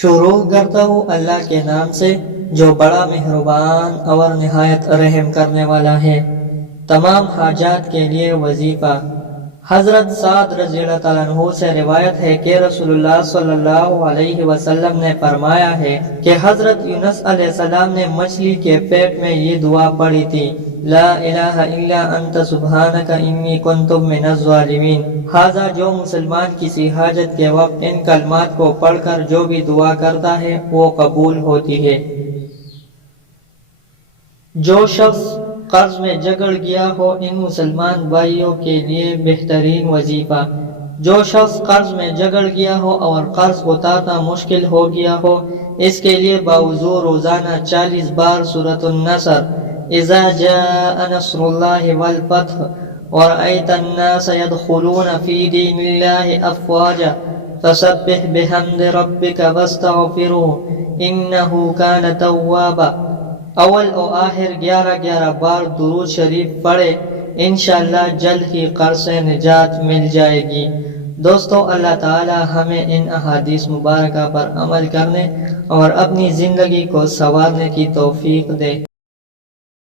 شروع کرتا ہوں اللہ کے نام سے جو بڑا مہربان اور نہایت رحم کرنے والا ہے۔ تمام حاجات کے لیے وظیفہ۔ حضرت سعد رضی اللہ تعالیٰ عنہ سے روایت ہے کہ رسول اللہ صلی اللہ علیہ وسلم نے فرمایا ہے کہ حضرت یونس علیہ السلام نے مچھلی کے پیٹ میں یہ دعا پڑھی تھی: لا الہ الا انت سبحانک انی کنت من الظالمین۔ لہذا جو مسلمان کسی حاجت کے وقت ان کلمات کو پڑھ کر جو بھی دعا کرتا ہے وہ قبول ہوتی ہے۔ جو شخص قرض میں جگڑ گیا ہو، ان مسلمان بھائیوں کے لیے بہترین وظیفہ۔ جو شخص قرض میں جگڑ گیا ہو اور قرض اتارنا مشکل ہو گیا ہو، اس کے لیے باوضو روزانہ 40 بار سورۃ النصر، اذا جاء نصر اللہ والفتح، ورأیت الناس يدخلون فی دین اللہ افواجا، فسبح بحمد ربک واستغفرہ انہ کان توابا، اول و آخر 11 بار درود شریف پڑھے، انشاءاللہ جلد ہی قرض سے نجات مل جائے گی۔ دوستو، اللہ تعالی ہمیں ان احادیث مبارکہ پر عمل کرنے اور اپنی زندگی کو سنوارنے کی توفیق دے۔